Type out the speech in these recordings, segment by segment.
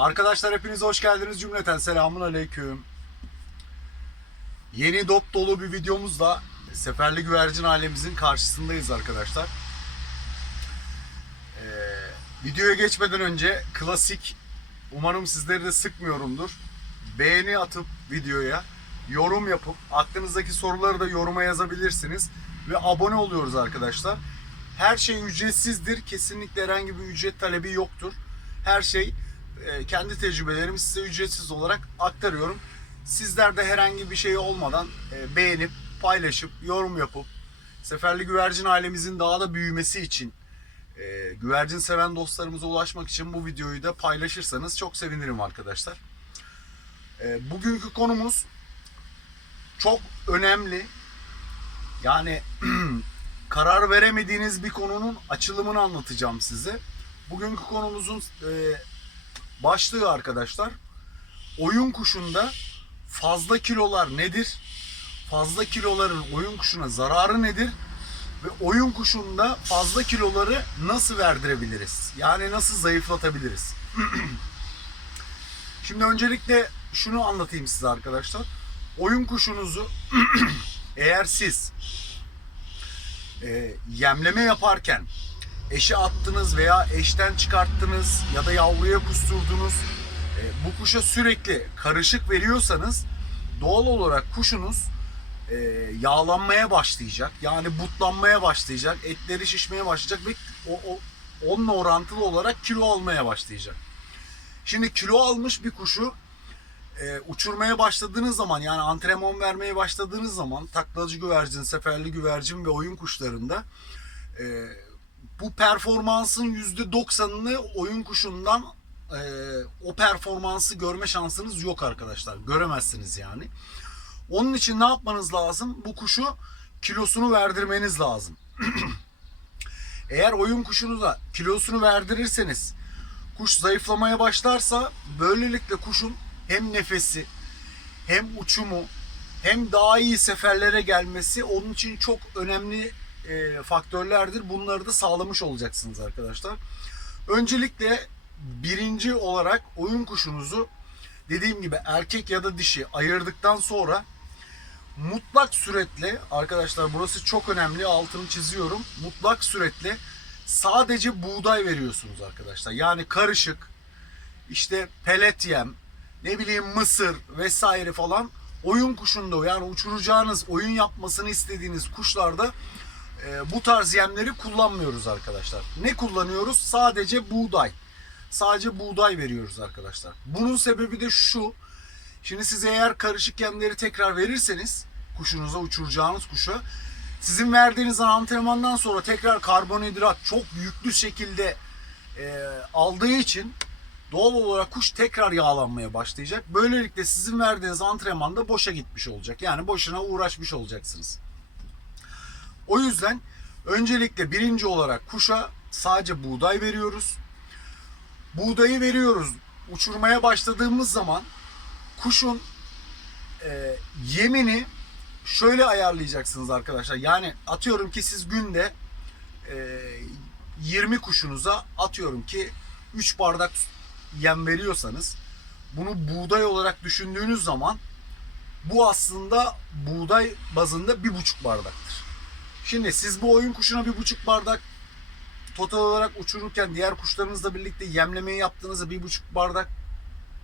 Arkadaşlar hepiniz hoş geldiniz cümleten selamun aleyküm. Yeni dop dolu bir videomuzla Seferli Güvercin ailemizin karşısındayız arkadaşlar. Ee, videoya geçmeden önce klasik umarım sizleri de sıkmıyorumdur. Beğeni atıp videoya yorum yapıp aklınızdaki soruları da yoruma yazabilirsiniz. Ve abone oluyoruz arkadaşlar. Her şey ücretsizdir. Kesinlikle herhangi bir ücret talebi yoktur. Her şey kendi tecrübelerimi size ücretsiz olarak aktarıyorum. Sizler de herhangi bir şey olmadan e, beğenip, paylaşıp, yorum yapıp Seferli Güvercin ailemizin daha da büyümesi için e, güvercin seven dostlarımıza ulaşmak için bu videoyu da paylaşırsanız çok sevinirim arkadaşlar. E, bugünkü konumuz çok önemli. Yani karar veremediğiniz bir konunun açılımını anlatacağım size. Bugünkü konumuzun e, başlığı arkadaşlar. Oyun kuşunda fazla kilolar nedir? Fazla kiloların oyun kuşuna zararı nedir? Ve oyun kuşunda fazla kiloları nasıl verdirebiliriz? Yani nasıl zayıflatabiliriz? Şimdi öncelikle şunu anlatayım size arkadaşlar. Oyun kuşunuzu eğer siz e, yemleme yaparken eşe attınız veya eşten çıkarttınız ya da yavruya kusturdunuz e, bu kuşa sürekli karışık veriyorsanız doğal olarak kuşunuz e, yağlanmaya başlayacak. Yani butlanmaya başlayacak. Etleri şişmeye başlayacak ve o, o onunla orantılı olarak kilo almaya başlayacak. Şimdi kilo almış bir kuşu e, uçurmaya başladığınız zaman yani antrenman vermeye başladığınız zaman taklacı güvercin, seferli güvercin ve oyun kuşlarında e, bu performansın %90'ını oyun kuşundan e, o performansı görme şansınız yok arkadaşlar. Göremezsiniz yani. Onun için ne yapmanız lazım? Bu kuşu kilosunu verdirmeniz lazım. Eğer oyun kuşunuza kilosunu verdirirseniz kuş zayıflamaya başlarsa böylelikle kuşun hem nefesi hem uçumu hem daha iyi seferlere gelmesi onun için çok önemli e, faktörlerdir. Bunları da sağlamış olacaksınız arkadaşlar. Öncelikle birinci olarak oyun kuşunuzu dediğim gibi erkek ya da dişi ayırdıktan sonra mutlak suretle arkadaşlar burası çok önemli altını çiziyorum. Mutlak suretle sadece buğday veriyorsunuz arkadaşlar. Yani karışık işte pelet yem ne bileyim mısır vesaire falan oyun kuşunda yani uçuracağınız oyun yapmasını istediğiniz kuşlarda e, bu tarz yemleri kullanmıyoruz arkadaşlar. Ne kullanıyoruz? Sadece buğday. Sadece buğday veriyoruz arkadaşlar. Bunun sebebi de şu. Şimdi siz eğer karışık yemleri tekrar verirseniz kuşunuza uçuracağınız kuşa sizin verdiğiniz antrenmandan sonra tekrar karbonhidrat çok yüklü şekilde e, aldığı için doğal olarak kuş tekrar yağlanmaya başlayacak. Böylelikle sizin verdiğiniz antrenman da boşa gitmiş olacak. Yani boşuna uğraşmış olacaksınız. O yüzden öncelikle birinci olarak kuşa sadece buğday veriyoruz. Buğdayı veriyoruz. Uçurmaya başladığımız zaman kuşun e, yemini şöyle ayarlayacaksınız arkadaşlar. Yani atıyorum ki siz günde e, 20 kuşunuza atıyorum ki 3 bardak yem veriyorsanız bunu buğday olarak düşündüğünüz zaman bu aslında buğday bazında bir buçuk bardaktır. Şimdi siz bu oyun kuşuna bir buçuk bardak total olarak uçururken diğer kuşlarınızla birlikte yemlemeyi yaptığınızda bir buçuk bardak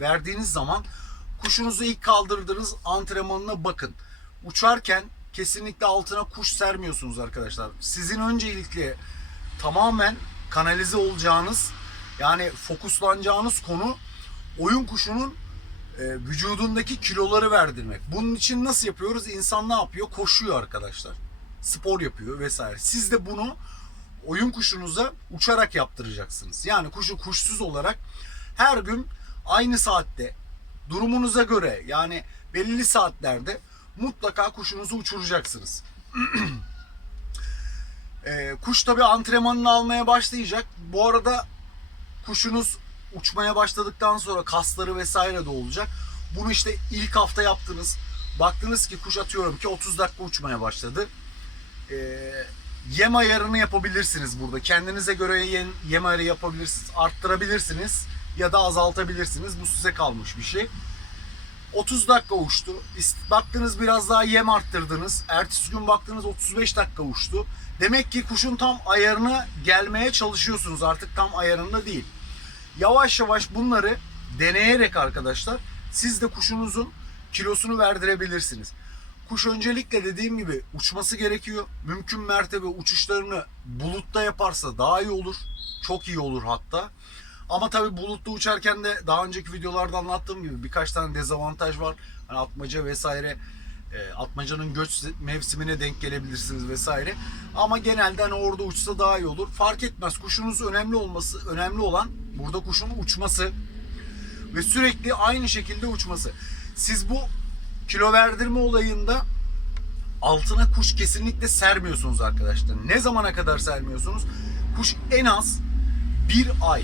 verdiğiniz zaman kuşunuzu ilk kaldırdığınız antrenmanına bakın. Uçarken kesinlikle altına kuş sermiyorsunuz arkadaşlar. Sizin öncelikle tamamen kanalize olacağınız yani fokuslanacağınız konu oyun kuşunun e, vücudundaki kiloları verdirmek. Bunun için nasıl yapıyoruz? İnsan ne yapıyor? Koşuyor arkadaşlar. Spor yapıyor vesaire. Siz de bunu oyun kuşunuza uçarak yaptıracaksınız. Yani kuşu kuşsuz olarak her gün aynı saatte durumunuza göre yani belirli saatlerde mutlaka kuşunuzu uçuracaksınız. e, kuş tabi antrenmanını almaya başlayacak. Bu arada kuşunuz uçmaya başladıktan sonra kasları vesaire de olacak. Bunu işte ilk hafta yaptınız. Baktınız ki kuş atıyorum ki 30 dakika uçmaya başladı. Ee, yem ayarını yapabilirsiniz burada. Kendinize göre yem, yem ayarı yapabilirsiniz. Arttırabilirsiniz ya da azaltabilirsiniz. Bu size kalmış bir şey. 30 dakika uçtu. Baktınız biraz daha yem arttırdınız. Ertesi gün baktınız 35 dakika uçtu. Demek ki kuşun tam ayarına gelmeye çalışıyorsunuz. Artık tam ayarında değil. Yavaş yavaş bunları deneyerek arkadaşlar siz de kuşunuzun kilosunu verdirebilirsiniz. Kuş öncelikle dediğim gibi uçması gerekiyor. Mümkün mertebe uçuşlarını bulutta yaparsa daha iyi olur. Çok iyi olur hatta. Ama tabi bulutlu uçarken de daha önceki videolarda anlattığım gibi birkaç tane dezavantaj var. Hani atmaca vesaire e, atmacanın göç mevsimine denk gelebilirsiniz vesaire. Ama genelde hani orada uçsa daha iyi olur. Fark etmez. Kuşunuz önemli olması, önemli olan burada kuşun uçması ve sürekli aynı şekilde uçması. Siz bu kilo verdirme olayında altına kuş kesinlikle sermiyorsunuz arkadaşlar. Ne zamana kadar sermiyorsunuz? Kuş en az bir ay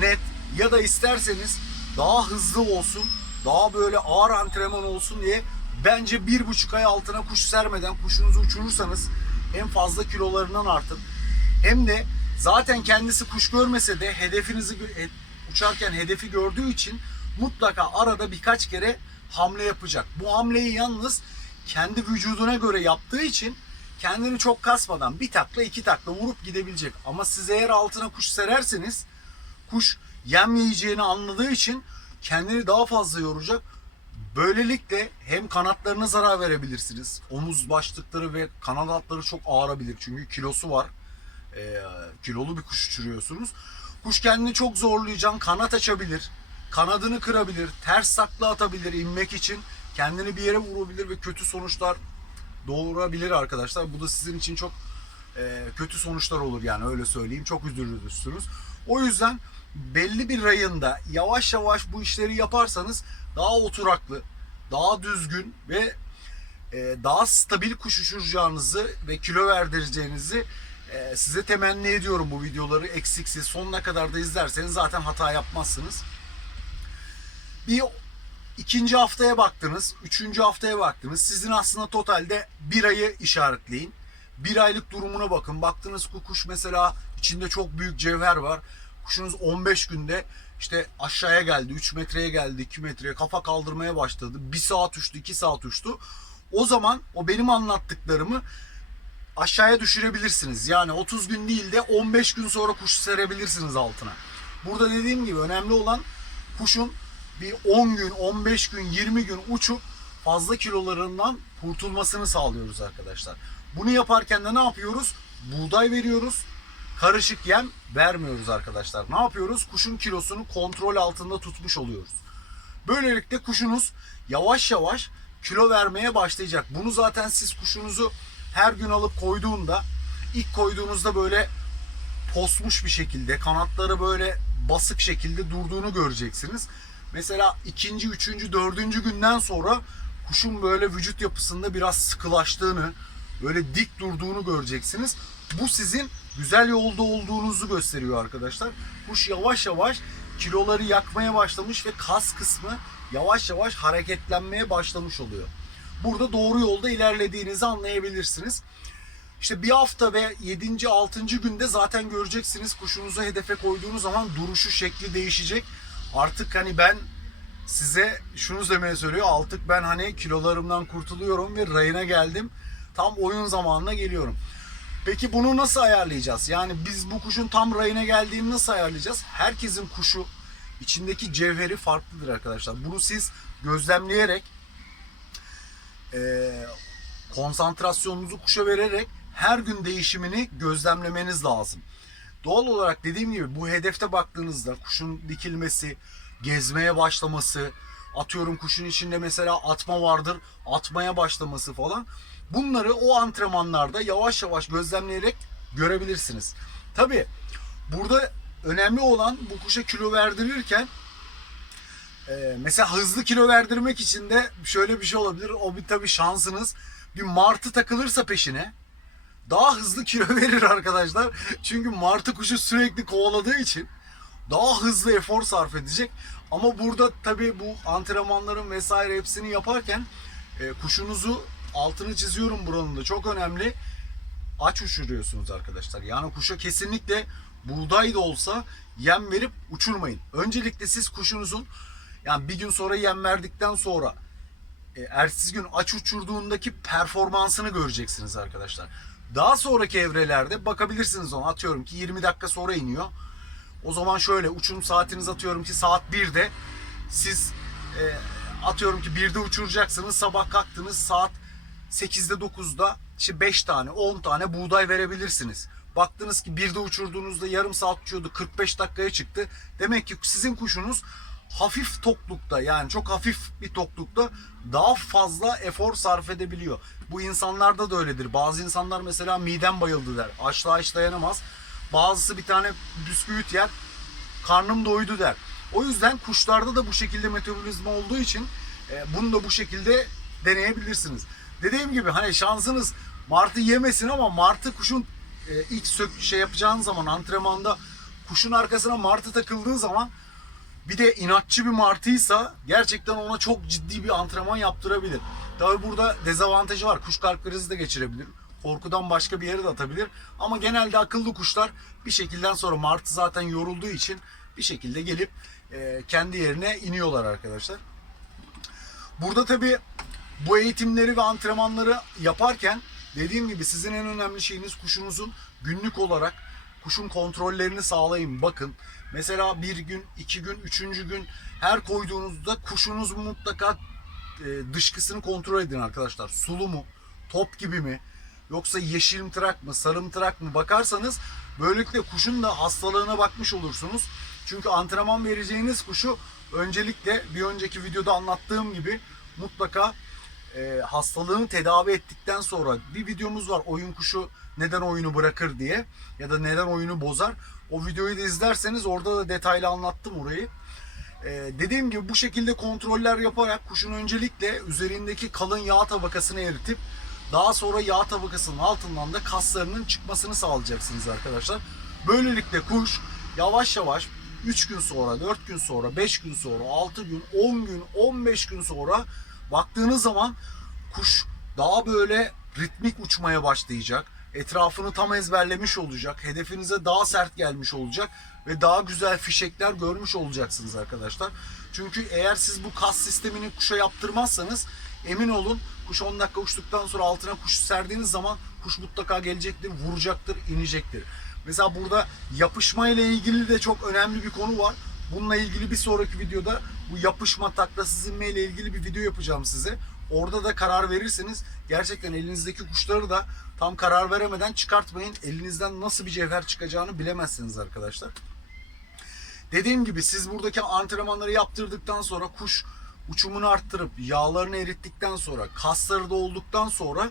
net ya da isterseniz daha hızlı olsun, daha böyle ağır antrenman olsun diye bence bir buçuk ay altına kuş sermeden kuşunuzu uçurursanız hem fazla kilolarından artıp hem de zaten kendisi kuş görmese de hedefinizi uçarken hedefi gördüğü için mutlaka arada birkaç kere hamle yapacak. Bu hamleyi yalnız kendi vücuduna göre yaptığı için kendini çok kasmadan bir takla iki takla vurup gidebilecek. Ama siz eğer altına kuş sererseniz kuş yem yiyeceğini anladığı için kendini daha fazla yoracak. Böylelikle hem kanatlarına zarar verebilirsiniz. Omuz başlıkları ve kanat altları çok ağırabilir. Çünkü kilosu var. Ee, kilolu bir kuş uçuruyorsunuz. Kuş kendini çok zorlayacak. Kanat açabilir. Kanadını kırabilir. Ters takla atabilir inmek için. Kendini bir yere vurabilir ve kötü sonuçlar doğurabilir arkadaşlar. Bu da sizin için çok e, kötü sonuçlar olur yani öyle söyleyeyim. Çok üzülürsünüz. O yüzden belli bir rayında yavaş yavaş bu işleri yaparsanız daha oturaklı, daha düzgün ve e, daha stabil kuş uçuracağınızı ve kilo verdireceğinizi e, size temenni ediyorum bu videoları eksiksiz sonuna kadar da izlerseniz zaten hata yapmazsınız. Bir ikinci haftaya baktınız, üçüncü haftaya baktınız. Sizin aslında totalde bir ayı işaretleyin. Bir aylık durumuna bakın. Baktınız ki kuş mesela içinde çok büyük cevher var. Kuşunuz 15 günde işte aşağıya geldi, 3 metreye geldi, 2 metreye kafa kaldırmaya başladı. 1 saat uçtu, 2 saat uçtu. O zaman o benim anlattıklarımı aşağıya düşürebilirsiniz. Yani 30 gün değil de 15 gün sonra kuş serebilirsiniz altına. Burada dediğim gibi önemli olan kuşun bir 10 gün, 15 gün, 20 gün uçup fazla kilolarından kurtulmasını sağlıyoruz arkadaşlar. Bunu yaparken de ne yapıyoruz? Buğday veriyoruz. Karışık yem vermiyoruz arkadaşlar. Ne yapıyoruz? Kuşun kilosunu kontrol altında tutmuş oluyoruz. Böylelikle kuşunuz yavaş yavaş kilo vermeye başlayacak. Bunu zaten siz kuşunuzu her gün alıp koyduğunda ilk koyduğunuzda böyle posmuş bir şekilde kanatları böyle basık şekilde durduğunu göreceksiniz. Mesela ikinci, üçüncü, dördüncü günden sonra kuşun böyle vücut yapısında biraz sıkılaştığını, böyle dik durduğunu göreceksiniz. Bu sizin güzel yolda olduğunuzu gösteriyor arkadaşlar. Kuş yavaş yavaş kiloları yakmaya başlamış ve kas kısmı yavaş yavaş hareketlenmeye başlamış oluyor. Burada doğru yolda ilerlediğinizi anlayabilirsiniz. İşte bir hafta ve 7. 6. günde zaten göreceksiniz kuşunuzu hedefe koyduğunuz zaman duruşu şekli değişecek. Artık hani ben size şunu demeye söylüyor. Artık ben hani kilolarımdan kurtuluyorum ve rayına geldim. Tam oyun zamanına geliyorum. Peki bunu nasıl ayarlayacağız? Yani biz bu kuşun tam rayına geldiğini nasıl ayarlayacağız? Herkesin kuşu içindeki cevheri farklıdır arkadaşlar. Bunu siz gözlemleyerek e, konsantrasyonunuzu kuşa vererek her gün değişimini gözlemlemeniz lazım. Doğal olarak dediğim gibi bu hedefte baktığınızda kuşun dikilmesi, gezmeye başlaması, atıyorum kuşun içinde mesela atma vardır, atmaya başlaması falan. Bunları o antrenmanlarda yavaş yavaş gözlemleyerek görebilirsiniz. Tabi burada önemli olan bu kuşa kilo verdirirken e, mesela hızlı kilo verdirmek için de şöyle bir şey olabilir. O bir tabi şansınız. Bir martı takılırsa peşine daha hızlı kilo verir arkadaşlar. Çünkü martı kuşu sürekli kovaladığı için daha hızlı efor sarf edecek. Ama burada tabi bu antrenmanların vesaire hepsini yaparken e, kuşunuzu altını çiziyorum buranın da çok önemli. Aç uçuruyorsunuz arkadaşlar. Yani kuşa kesinlikle buğday da olsa yem verip uçurmayın. Öncelikle siz kuşunuzun yani bir gün sonra yem verdikten sonra e, ertesi gün aç uçurduğundaki performansını göreceksiniz arkadaşlar. Daha sonraki evrelerde bakabilirsiniz ona. Atıyorum ki 20 dakika sonra iniyor. O zaman şöyle uçurum saatiniz atıyorum ki saat 1'de siz e, atıyorum ki 1'de uçuracaksınız. Sabah kalktınız saat 8'de 9'da işte 5 tane 10 tane buğday verebilirsiniz. Baktınız ki 1'de uçurduğunuzda yarım saat uçuyordu 45 dakikaya çıktı. Demek ki sizin kuşunuz hafif toklukta yani çok hafif bir toklukta daha fazla efor sarf edebiliyor. Bu insanlarda da öyledir. Bazı insanlar mesela midem bayıldı der. Açlığa hiç dayanamaz. Bazısı bir tane bisküvit yer. Karnım doydu der. O yüzden kuşlarda da bu şekilde metabolizma olduğu için e, bunu da bu şekilde deneyebilirsiniz. Dediğim gibi hani şansınız martı yemesin ama martı kuşun e, ilk sök şey yapacağın zaman antrenmanda kuşun arkasına martı takıldığı zaman bir de inatçı bir martıysa gerçekten ona çok ciddi bir antrenman yaptırabilir. Tabi burada dezavantajı var. Kuş kalp krizi de geçirebilir. Korkudan başka bir yere de atabilir. Ama genelde akıllı kuşlar bir şekilden sonra martı zaten yorulduğu için bir şekilde gelip e, kendi yerine iniyorlar arkadaşlar. Burada tabi bu eğitimleri ve antrenmanları yaparken dediğim gibi sizin en önemli şeyiniz kuşunuzun günlük olarak kuşun kontrollerini sağlayın. Bakın mesela bir gün, iki gün, üçüncü gün her koyduğunuzda kuşunuz mutlaka e, dışkısını kontrol edin arkadaşlar. Sulu mu? Top gibi mi? Yoksa yeşil mtırak mı? Sarı mtırak mı? Bakarsanız böylelikle kuşun da hastalığına bakmış olursunuz. Çünkü antrenman vereceğiniz kuşu öncelikle bir önceki videoda anlattığım gibi mutlaka e, hastalığını tedavi ettikten sonra bir videomuz var oyun kuşu neden oyunu bırakır diye ya da neden oyunu bozar. O videoyu da izlerseniz orada da detaylı anlattım orayı. E, dediğim gibi bu şekilde kontroller yaparak kuşun öncelikle üzerindeki kalın yağ tabakasını eritip daha sonra yağ tabakasının altından da kaslarının çıkmasını sağlayacaksınız arkadaşlar. Böylelikle kuş yavaş yavaş 3 gün sonra, 4 gün sonra, 5 gün sonra, 6 gün, 10 gün, 15 gün sonra baktığınız zaman kuş daha böyle ritmik uçmaya başlayacak. Etrafını tam ezberlemiş olacak. Hedefinize daha sert gelmiş olacak ve daha güzel fişekler görmüş olacaksınız arkadaşlar. Çünkü eğer siz bu kas sistemini kuşa yaptırmazsanız emin olun kuş 10 dakika uçtuktan sonra altına kuş serdiğiniz zaman kuş mutlaka gelecektir, vuracaktır, inecektir. Mesela burada yapışma ile ilgili de çok önemli bir konu var. Bununla ilgili bir sonraki videoda bu yapışma taklasız inme ile ilgili bir video yapacağım size. Orada da karar verirsiniz. Gerçekten elinizdeki kuşları da tam karar veremeden çıkartmayın. Elinizden nasıl bir cevher çıkacağını bilemezsiniz arkadaşlar. Dediğim gibi siz buradaki antrenmanları yaptırdıktan sonra kuş uçumunu arttırıp yağlarını erittikten sonra kasları da olduktan sonra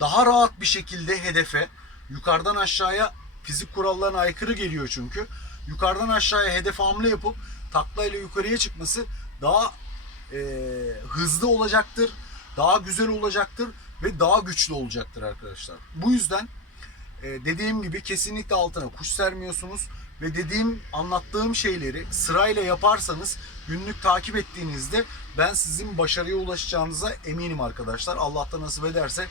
daha rahat bir şekilde hedefe yukarıdan aşağıya fizik kurallarına aykırı geliyor çünkü. Yukarıdan aşağıya hedef hamle yapıp taklayla yukarıya çıkması daha e, hızlı olacaktır, daha güzel olacaktır ve daha güçlü olacaktır arkadaşlar. Bu yüzden e, dediğim gibi kesinlikle altına kuş sermiyorsunuz ve dediğim anlattığım şeyleri sırayla yaparsanız günlük takip ettiğinizde ben sizin başarıya ulaşacağınıza eminim arkadaşlar. Allah nasip ederse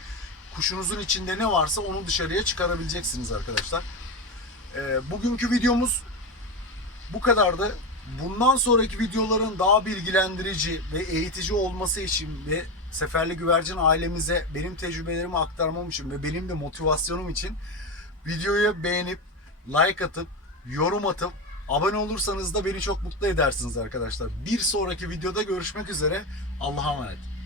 kuşunuzun içinde ne varsa onu dışarıya çıkarabileceksiniz arkadaşlar. E, bugünkü videomuz bu kadardı. Bundan sonraki videoların daha bilgilendirici ve eğitici olması için ve Seferli Güvercin ailemize benim tecrübelerimi aktarmam için ve benim de motivasyonum için videoyu beğenip like atıp yorum atıp abone olursanız da beni çok mutlu edersiniz arkadaşlar. Bir sonraki videoda görüşmek üzere. Allah'a emanet.